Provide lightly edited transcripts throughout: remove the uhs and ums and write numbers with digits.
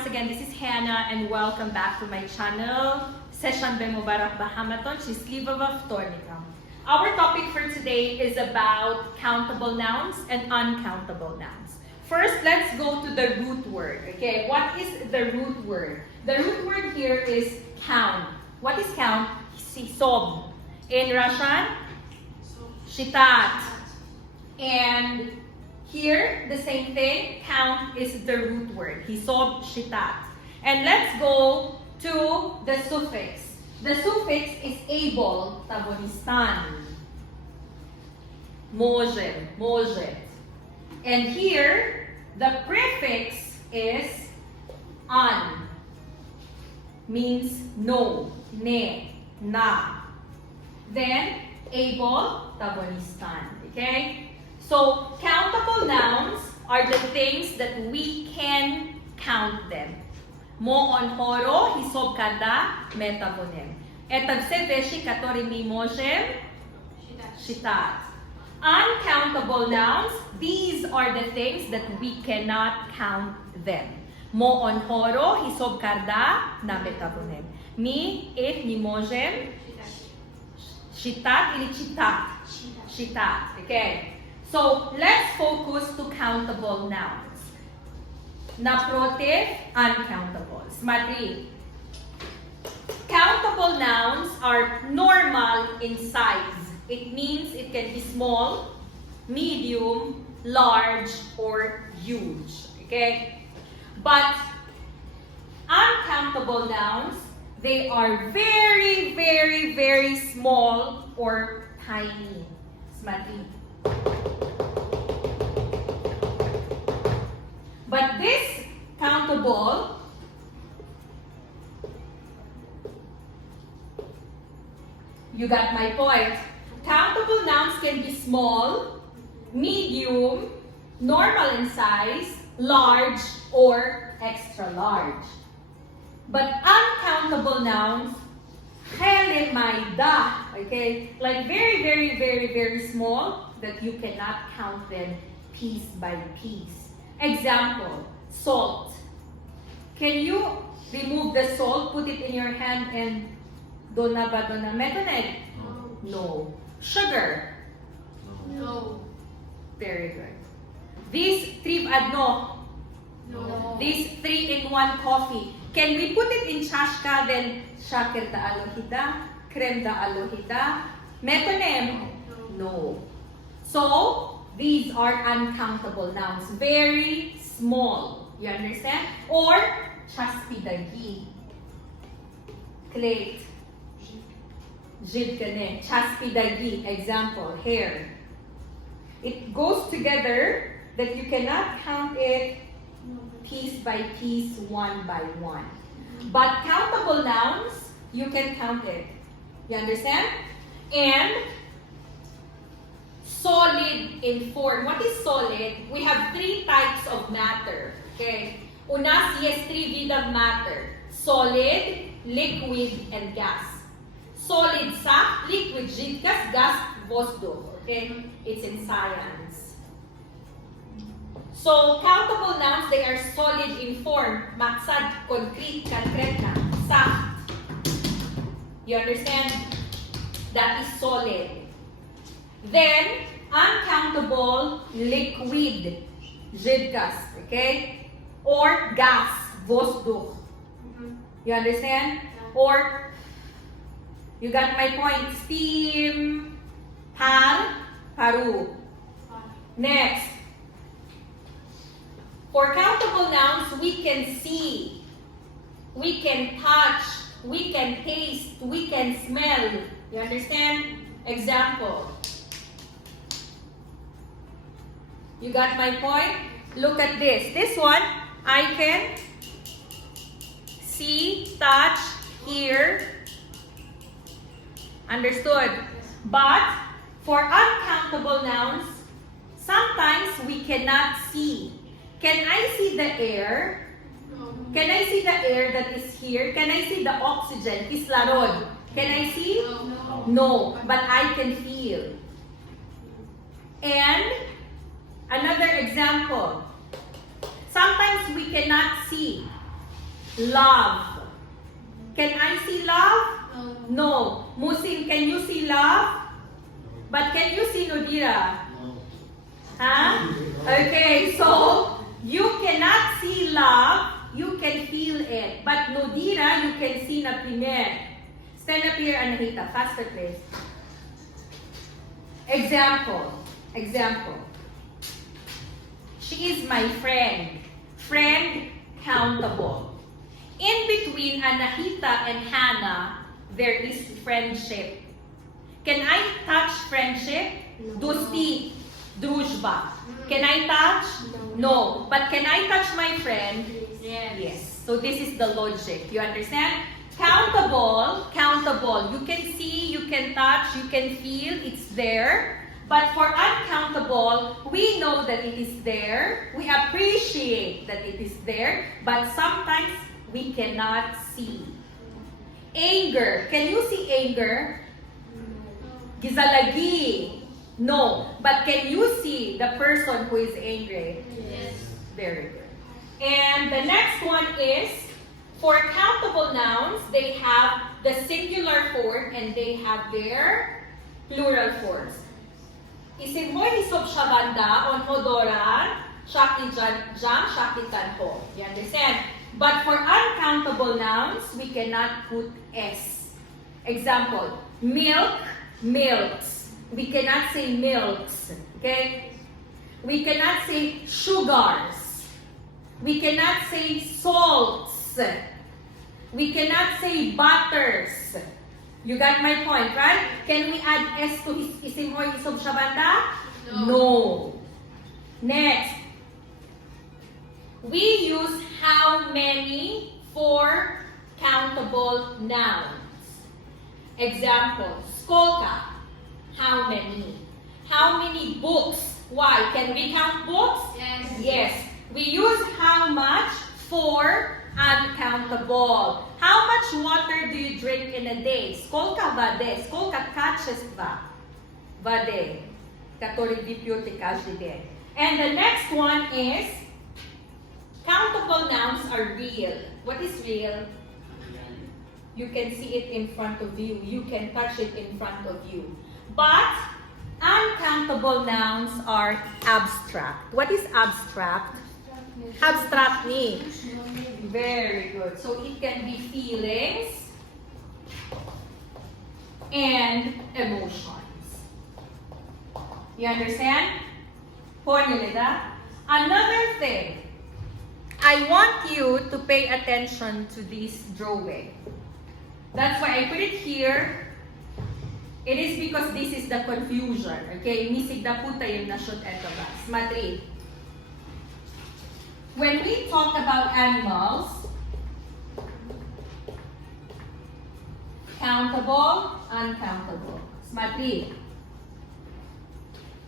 once again, this is Hannah and welcome back to my channel. Dushanbe Mubarak Bahamaton, Shisliva Vtornika. Our topic for today is about countable nouns and uncountable nouns. First, let's go to the root word. Okay, what is the root word? The root word here is count. What is count? Hisob. In Russian, shitat. And here, the same thing, count is the root word, hisob, shitat. And let's go to the suffix. The suffix is able, tabonistan, możem, możet. And here, the prefix is an, means no, ne, na. Then, able, tabonistan, okay? So, countable nouns are the things that we can count them. Mo on horo, hisob kada, metabonem. Etavse veshi katori mi mojem, shitat. Uncountable nouns, these are the things that we cannot count them. Mo on horo, hisob kada, na metabonem. Mi, it, ni mojem, shitat, ili chitat. Shitat, okay? So, let's focus to countable nouns. Naprotiv, uncountable. Смотри. Countable nouns are normal in size. It means it can be small, medium, large, or huge. Okay? But uncountable nouns, they are very, very, very small or tiny. Смотри. But this countable, you got my point. Countable nouns can be small, medium, normal in size, large, or extra large. But uncountable nouns, okay, like very, very, very, very small, that you cannot count them piece by piece. Example, salt. Can you remove the salt, put it in your hand and dona ba dona metoneg? No. Sugar? No. Very good. These three adno? No. These 3-in-1 coffee. Can we put it in chashka then shakir da alohida, krem da alohida, metonem? No. So, these are uncountable nouns. Very small. You understand? Or, chaspidagi. Klate. Jidkane. Chaspidagi. Example, hair. It goes together that you cannot count it piece by piece, one by one. But countable nouns, you can count it. You understand? And solid in form. What is solid? We have 3 types of matter. Okay? Una, si es 3 vida matter. Solid, liquid, and gas. Solid sa, liquid jidkas, gas vozdukh. Okay? It's in science. So, countable nouns, they are solid in form. Maksad, concrete, konkretna, sa. You understand? That is solid. Then, uncountable, liquid, jidkas, okay? Or gas, vozdukh. You understand? Or, you got my point, steam, par, paru. Next. For countable nouns, we can see, we can touch, we can taste, we can smell. You understand? Example. You got my point? Look at this. This one, I can see, touch, hear. Understood? But for uncountable nouns, sometimes we cannot see. Can I see the air? Can I see the air that is here? Can I see the oxygen? Kislarod. Can I see? No. But I can feel. And another example. Sometimes we cannot see. Love. Can I see love? No. No. Musin, can you see love? But can you see Nodira? Huh? Okay, so you cannot see love, you can feel it. But Nodira, you can see na primer. Stand up here, Anahita. Faster, please. Example. She is my friend. Friend, countable. In between Anahita and Hannah, there is friendship. Can I touch friendship? Dosti, drujba. Can I touch? No. But can I touch my friend? Yes. So this is the logic. You understand? Countable. You can see, you can touch, you can feel, it's there. But for uncountable, we know that it is there. We appreciate that it is there. But sometimes we cannot see. Anger. Can you see anger? Gizalagi. No. But can you see the person who is angry? Yes. Very good. And the next one is, for countable nouns, they have the singular form and they have their plural forms. Исмҳои ҳисобшаванда онҳо shaki jam, shaki tanho. You understand? But for uncountable nouns, we cannot put S. Example, milk, milks. We cannot say milks. Okay? We cannot say sugars. We cannot say salts. We cannot say butters. You got my point, right? Can we add S to Исмҳои ҳисобшаванда? No. Next. We use how many for countable nouns. Example, skolka, how many? How many books? Why? Can we count books? Yes. Yes. We use how much for uncountable. How much water do you drink in a day? Skolka vade? Skolka kачества воды, которые вы пьете каждый день? And the next one is, countable nouns are real. What is real? You can see it in front of you. You can touch it in front of you. But uncountable nouns are abstract. What is abstract? Abstract means. Very good. So it can be feelings and emotions. You understand? Another thing, I want you to pay attention to this drawing. That's why I put it here. It is because this is the confusion. Okay? Misig na puta yung nashoot eto ba? Smatri. When we talk about animals, countable, uncountable. Smatri.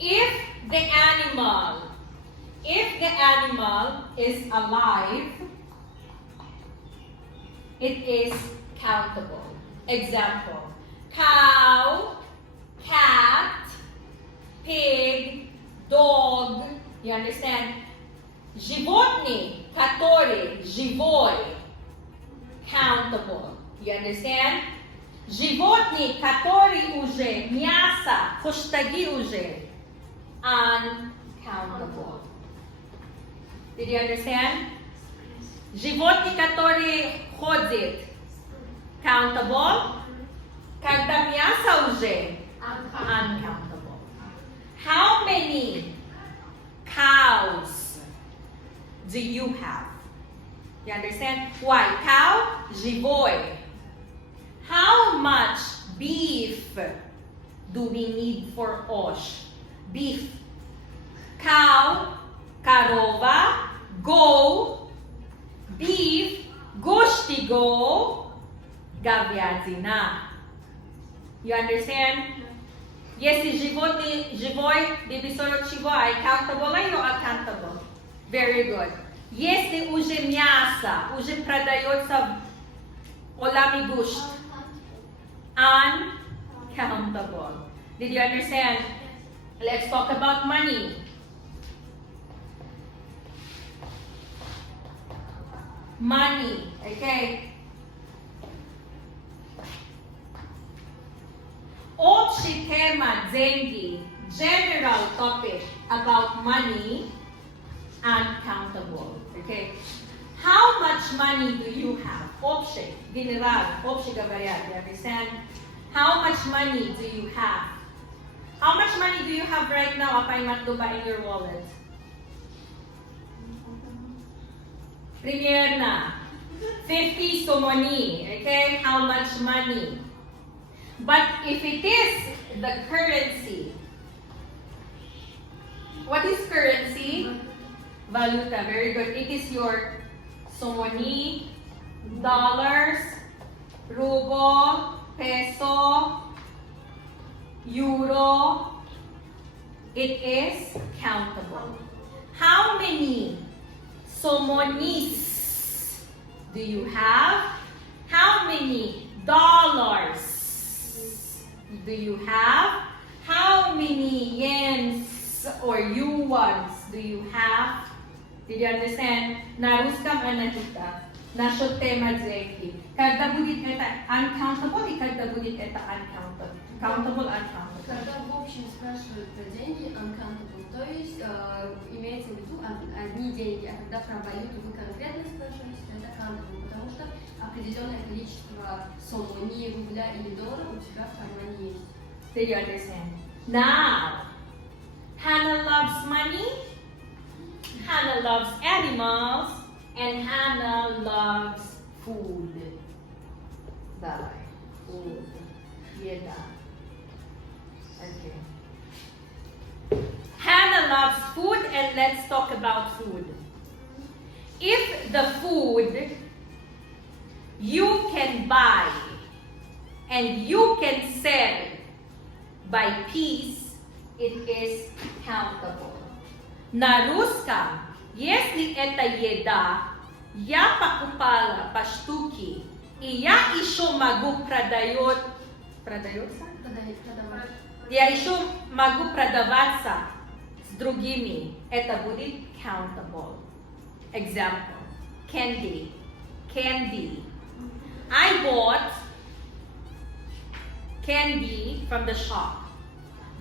If the animal is alive, it is countable. Example, cow, cat, pig, dog. You understand? Животные, которые живой, countable. You understand? Животные, которые уже мясо, хэштаги уже, uncountable. Did you understand? Животные, которые ходят, countable. Когда мясо уже, uncountable. How many cows do you have? You understand? Why? Cow, живой. How much beef do we need for osh? Beef. Cow, корова, go, beef, гоштиго, говядина. You understand? Если животный живой, бибисорот живой, countable или uncountable? Very good. Если уже мясо, уже продается олами гушт, uncountable. Did you understand? Let's talk about money. money. Okay? Общий тема деньги, general topic about money, uncountable. Okay? How much money do you have? Общий, general, общий говорят, you understand? How much money do you have? How much money do you have right now, Apay Matluba, in your wallet? Premier na. 50 money. Okay? How much money? But if it is the currency, what is currency? Valuta. Very good. It is your money, dollars, ruble, peso, euro. It is countable. How many somonis do you have? How many dollars do you have? How many yens or yuans do you have? Did you understand? Naruskam anahita. Nashot tema zeki. Когда будет это uncountable и когда будет это uncountable. Countable, uncountable. Когда в общем спрашивают про деньги, uncountable, то есть имеется в виду одни деньги, а когда про валюту вы конкретно спрашиваете, то это countable, потому что определенное количество сони, рубля или доллара у тебя в кармане есть. Did you understand? Now, Hannah loves money, Hannah loves animals, and Hannah loves food. Давай. Food. Еда. Okay. Hannah loves food, and let's talk about food. If the food you can buy and you can sell by piece, it is countable. На русском, если это еда, я покупала по штуке, и я еще могу продается? Я еще могу продаваться с другими. Это будет countable. Example. Candy. Candy. I bought candy from the shop.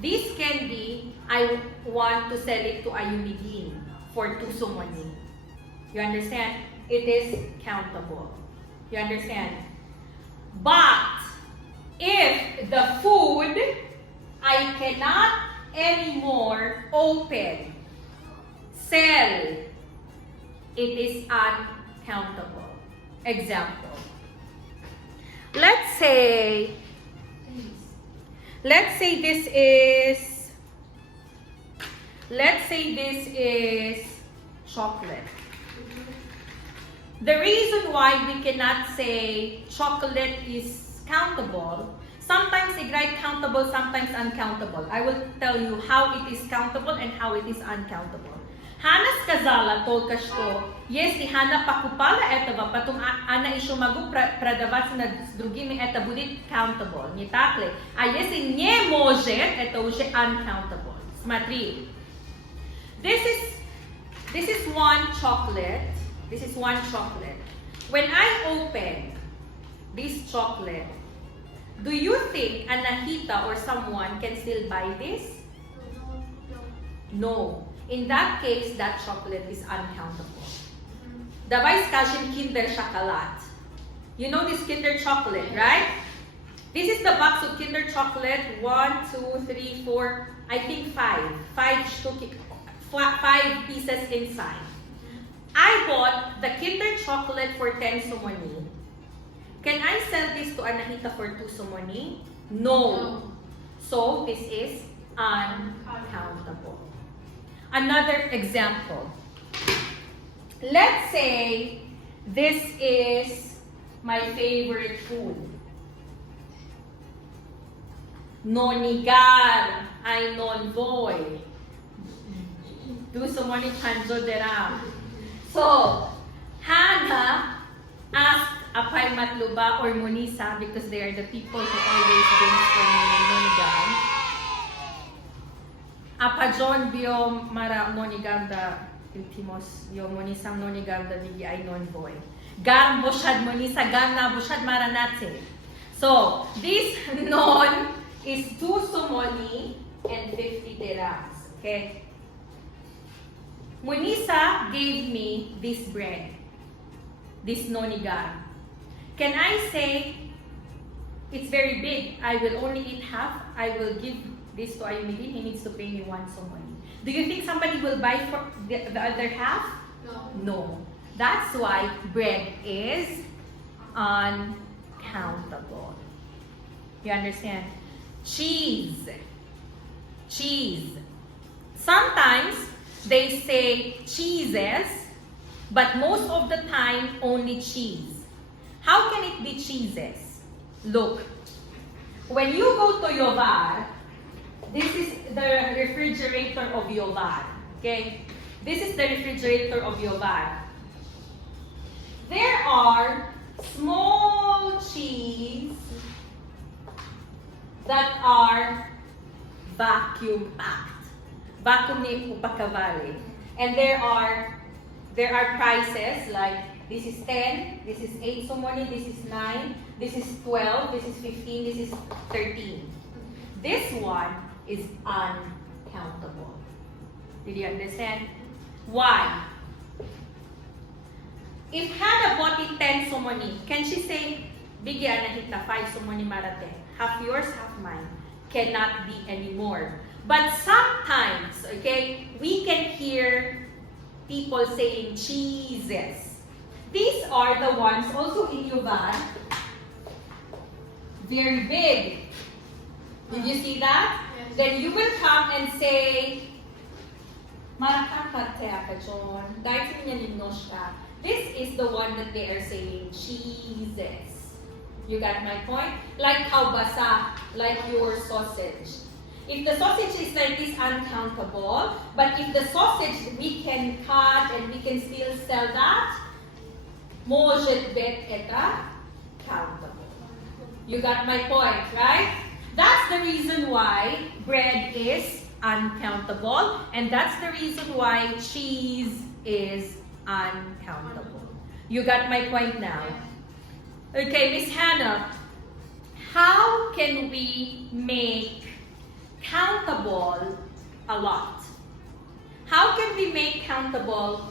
This candy, I want to sell it to Ayumidin for 2 sumoni. You understand? It is countable. You understand? But if the food I cannot anymore open, sell, it is uncountable. Example. Let's say this is chocolate. The reason why we cannot say chocolate is countable, sometimes it write countable, sometimes uncountable. I will tell you how it is countable and how it is uncountable. Hannah сказала только что, если Hannah покупала этого, потом она еще могу продаваться с другими, это будет countable, не так ли? А если не может, это уже uncountable. Смотри. This is one chocolate. This is one chocolate. When I open this chocolate, do you think Anahita or someone can still buy this? No. In that case, that chocolate is uncountable. Давай скажем Kinder Chocolate. You know this Kinder Chocolate, right? This is the box of Kinder Chocolate. 1, 2, 3, 4, I think 5. 5 pieces inside. I bought the Kinder Chocolate for 10 sumoni. Can I sell this to Anahita for 2 sumoni? No. So this is uncountable. Another example. Let's say this is my favorite food. Nonigar ay non-boy. Do sumoni chanjo deram. So, Hannah asked Apay Matluba or Monisa, because they are the people who always brings for me monigam. Apa John bio mara monigam da Ultimos, yung monisam noni garda bigi ay non boy. Gar boshad monisa gar na boshad maranatse. So, this non is 2 somoni and 50 dirhams. Okay? Monisa gave me this bread, this nonigar. Can I say, it's very big, I will only eat half, I will give this to Ayumidin, he needs to pay me 1 somoni. Do you think somebody will buy for the other half? No. No. That's why bread is uncountable. You understand? Cheese. Cheese. Sometimes they say cheeses, but most of the time only cheese. How can it be cheeses? Look, when you go to Yovar, this is the refrigerator of Yovar. Okay? This is the refrigerator of Yovar. There are small cheese that are vacuum packed. Vacuum ni upakavali. And there are prices like this is 10, this is 8 somoni, this is 9, this is 12, this is 15, this is 13. This one is uncountable. Did you understand? Why? If Hannah bought it 10 somoni, can she say, bigyan na hita 5 somoni marate? Half yours, half mine. Cannot be anymore. But sometimes, okay, we can hear people saying cheeses. These are the ones also in Yuvan. Very big. Did you see that? Yes. Then you will come and say, this is the one that they are saying cheeses. You got my point? Like kaubasa, like your sausage. If the sausage is like this, uncountable. But if the sausage we can cut and we can still sell that, может быть это countable. You got my point, right? That's the reason why bread is uncountable, and that's the reason why cheese is uncountable. You got my point now? Okay, Miss Hannah, how can we make countable a lot? How can we make countable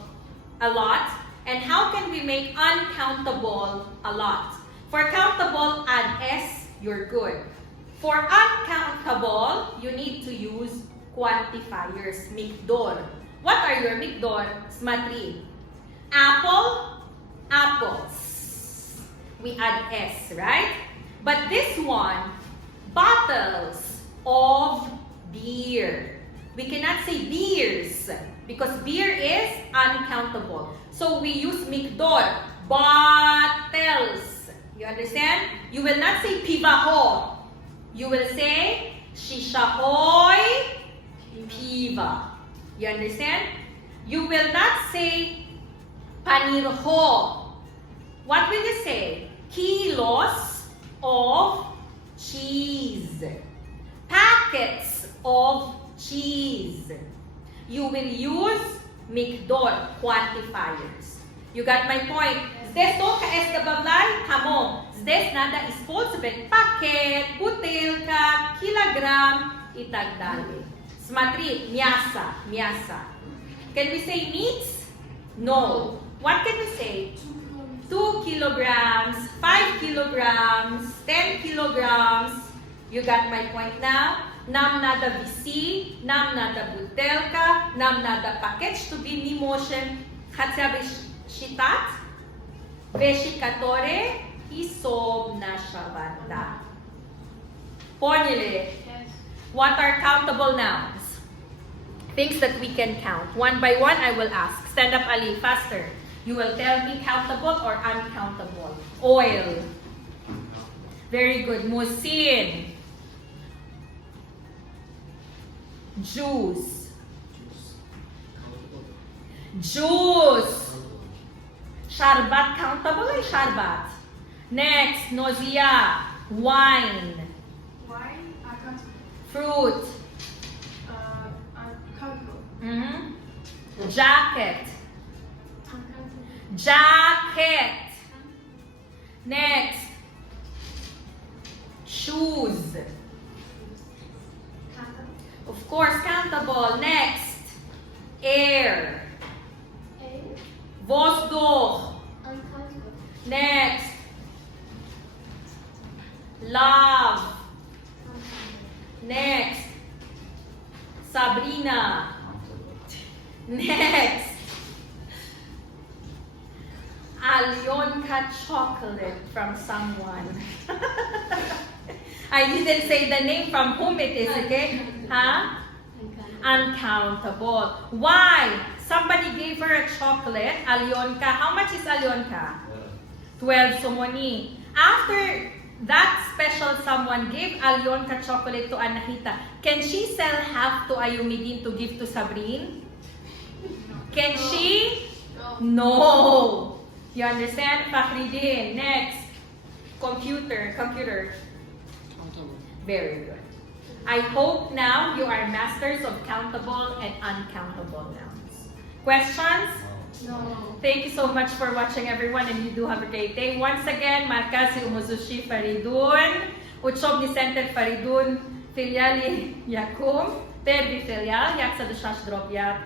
a lot? And how can we make uncountable a lot? For countable, add S, you're good. For uncountable, you need to use quantifiers, mikdor. What are your mikdor? Smatri. Apple, apples. We add S, right? But this one, bottles of beer. We cannot say beers because beer is uncountable. So we use mikdor, bottles. You understand? You will not say pivaho. You will say shishahoy piva. You understand? You will not say panirho. What will you say? Kilos of cheese. Packets of cheese. You will use mikdor, quantifiers. You got my point? Здесь только S добавляй, хамон. Здесь надо использовать пакет, бутылка, килограмм и так далее. Смотри, мясо, мясо. Can we say meats? No. What can we say? 2 kilograms, 5 kilograms, 10 kilograms. You got my point now? Нам надо веси, нам надо бутылка, нам надо пакет, чтобы мы можем хотя бы считать вещи, которые ҳисобшаванда. Поняли? Yes. What are countable nouns? Things that we can count. One by one, I will ask. Stand up, Ali, faster. You will tell me countable or uncountable. Oil. Very good. Musin. Juice. Juice. Sharbat countable or sharbat? Next, nausea. Wine. Wine, uncountable. Fruit. Uncountable. Jacket. Jacket. Next. Shoes. Of course, countable. Next. Air. Воздух. Next. Love. Next. Sabrina. Next. Alyonka chocolate from someone. I didn't say the name from whom it is, okay? Huh? Uncountable. Why? Somebody gave her a chocolate, Alyonka. How much is Alyonka? 12 sumoni. After that special someone gave Alyonka chocolate to Anahita, can she sell half to Ayumidin to give to Sabrine? Can she? No. You understand? Faridun. Next. Computer. Very good. I hope now you are masters of countable and uncountable nouns. Questions? No. Thank you so much for watching, everyone, and you do have a great day. Once again, Marкази umuzushi Faridun, Учебный центр Faridun, филиали Якум, первый филиал, як са Душаш дроп як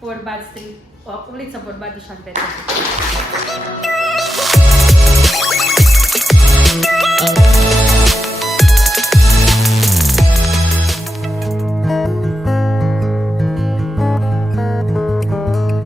Borbad Street, улица Борбад, Душанбе.